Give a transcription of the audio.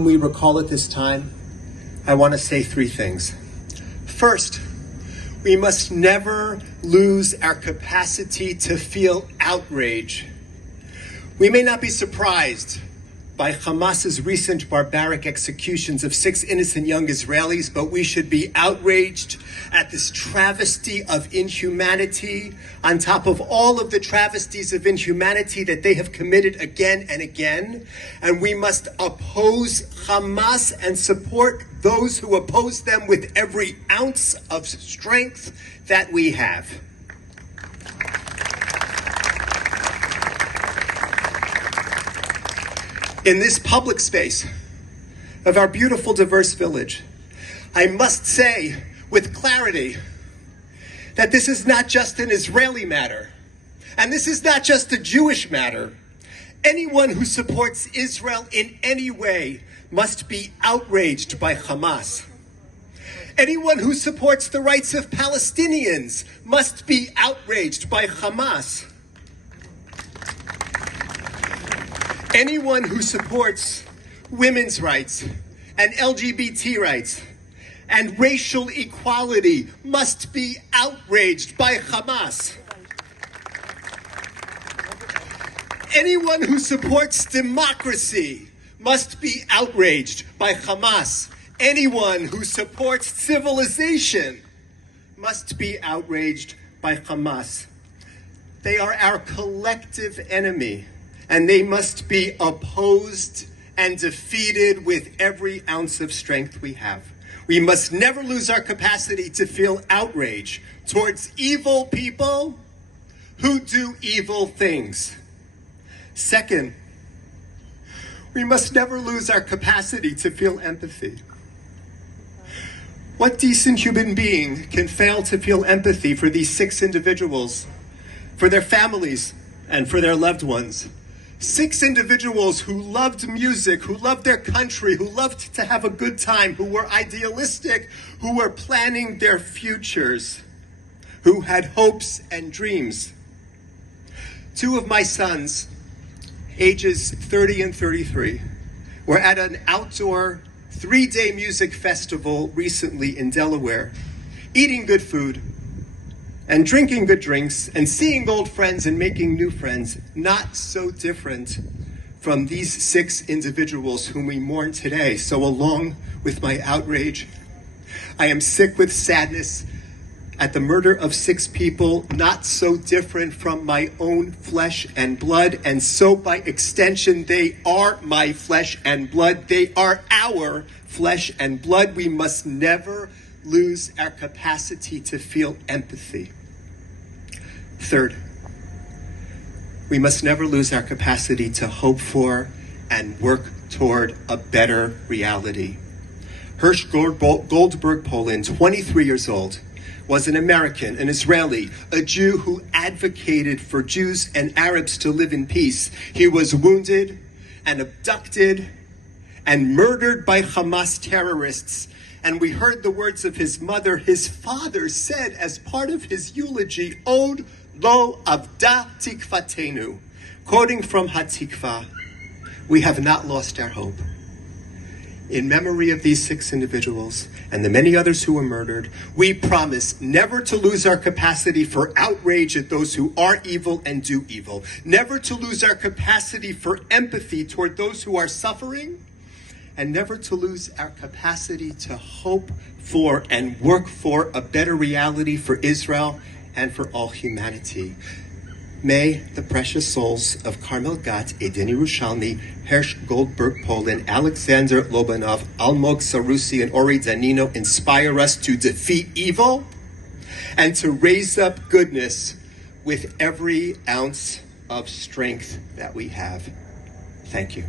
When we recall at this time, I want to say three things. First, we must never lose our capacity to feel outrage. We may not be surprised by Hamas's recent barbaric executions of 6 innocent young Israelis, but we should be outraged at this travesty of inhumanity on top of all of the travesties of inhumanity that they have committed again and again. And we must oppose Hamas and support those who oppose them with every ounce of strength that we have. In this public space of our beautiful, diverse village, I must say with clarity that this is not just an Israeli matter, and this is not just a Jewish matter. Anyone who supports Israel in any way must be outraged by Hamas. Anyone who supports the rights of Palestinians must be outraged by Hamas. Anyone who supports women's rights and LGBT rights and racial equality must be outraged by Hamas. Anyone who supports democracy must be outraged by Hamas. Anyone who supports civilization must be outraged by Hamas. They are our collective enemy, and they must be opposed and defeated with every ounce of strength we have. We must never lose our capacity to feel outrage towards evil people who do evil things. Second, we must never lose our capacity to feel empathy. What decent human being can fail to feel empathy for these 6 individuals, for their families, and for their loved ones? 6 individuals who loved music, who loved their country, who loved to have a good time, who were idealistic, who were planning their futures, who had hopes and dreams. 2 of my sons, ages 30 and 33, were at an outdoor 3-day music festival recently in Delaware, eating good food and drinking good drinks and seeing old friends and making new friends, not so different from these 6 individuals whom we mourn today. So along with my outrage, I am sick with sadness at the murder of 6 people, not so different from my own flesh and blood. And so by extension, they are my flesh and blood. They are our flesh and blood. We must never lose our capacity to feel empathy. Third, we must never lose our capacity to hope for and work toward a better reality. Hirsch Goldberg Polin, 23 years old, was an American, an Israeli, a Jew who advocated for Jews and Arabs to live in peace. He was wounded and abducted and murdered by Hamas terrorists. And we heard the words of his mother. His father said as part of his eulogy, Od lo avda tikvatenu, quoting from Hatikvah, we have not lost our hope. In memory of these 6 individuals and the many others who were murdered, we promise never to lose our capacity for outrage at those who are evil and do evil, never to lose our capacity for empathy toward those who are suffering, and never to lose our capacity to hope for and work for a better reality for Israel and for all humanity. May the precious souls of Carmel Gat, Eden Yerushalmi, Hirsch Goldberg Polin, Alexander Lobanov, Almog Sarusi, and Ori Danino inspire us to defeat evil and to raise up goodness with every ounce of strength that we have. Thank you.